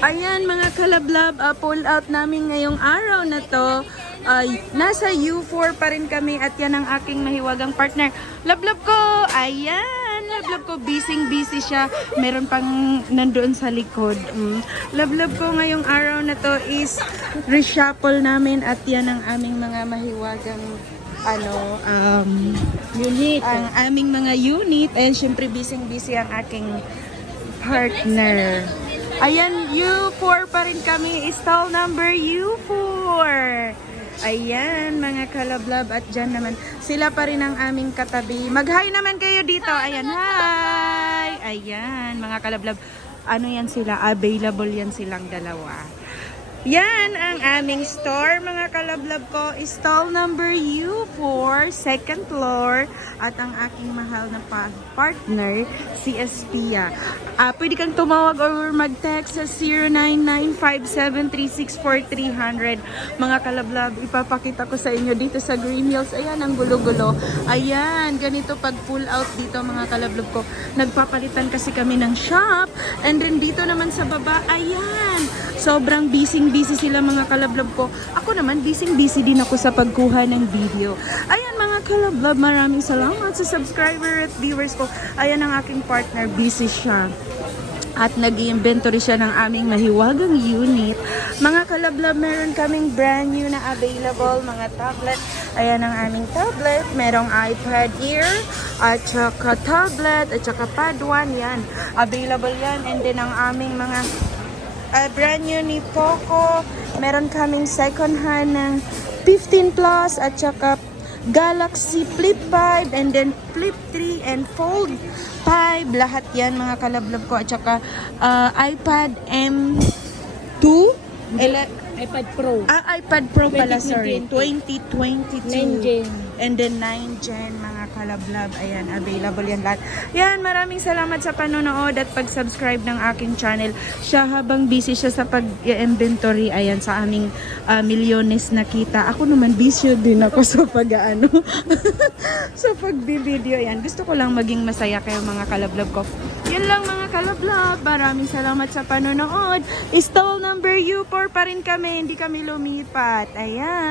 Ayan mga kalablab, uh, pull out namin ngayong araw na to. Ay, nasa U4 pa rin kami at yan ang aking mahiwagang partner. Lablab ko! Ayan! Lablab ko, busy busy siya. Meron pang nandoon sa likod. Mm. Lablab ko ngayong araw na to is reshuffle namin at yan ang aming mga mahiwagang ano, um, Unit. ang aming mga unit. Ayan, syempre busy busy ang aking partner. Ayan, U4 pa rin kami. Stall number U4. Ayan, mga kalablab. At dyan naman, sila pa rin ang aming katabi. Mag-hi naman kayo dito. Ayan, hi! Ayan, mga kalablab. Ano yan sila? Available yan silang dalawa. Yan ang aming store, mga kalablab ko. Stall number U4, second floor. At ang aking mahal na pa- partner, si Espia. Ah, pwede kang tumawag or mag-text sa 0995736430 Mga kalablab, ipapakita ko sa inyo dito sa Green Hills. Ayan, ang gulo-gulo. Ayan, ganito pag pull out dito, mga kalablab ko. Nagpapalitan kasi kami ng shop. And then dito naman sa baba, ayan. Sobrang busy-busy sila mga kalablab ko. Ako naman, busy-busy din ako sa pagkuha ng video. Ayan mga kalablab, maraming salamat sa subscriber at viewers ko. Ayan ang aking partner, busy siya at nag inventory siya ng aming mahiwagang unit. Mga kalablab, meron kaming brand new na available, mga tablet. Ayan ang aming tablet. Merong iPad Air, at saka tablet, at saka pad 1. Yan. Available yan. And then ang aming mga uh, brand new ni Poco. Meron kaming second hand ng 15 Plus at saka Galaxy Flip 5 and then Flip 3 and Fold 5. Lahat yan mga kalablab ko at saka uh, iPad M2. Ele- iPad Pro. ah, iPad Pro pala, sorry. 2022. 2022. 9 Gen. And then 9 Gen, mga kalablab. Ayan, available yan lahat. Yan, maraming salamat sa panonood at pag-subscribe ng aking channel. Siya habang busy siya sa pag-inventory, ayan, sa aming ah, milyones na kita. Ako naman, busy din ako sa pag-ano. sa pag-video. Ayan, gusto ko lang maging masaya kayo mga kalablab ko. Yan lang mga kalablab. Maraming salamat sa panonood. Stall number U4 pa rin kami. Hindi kami lumipat. Ayan.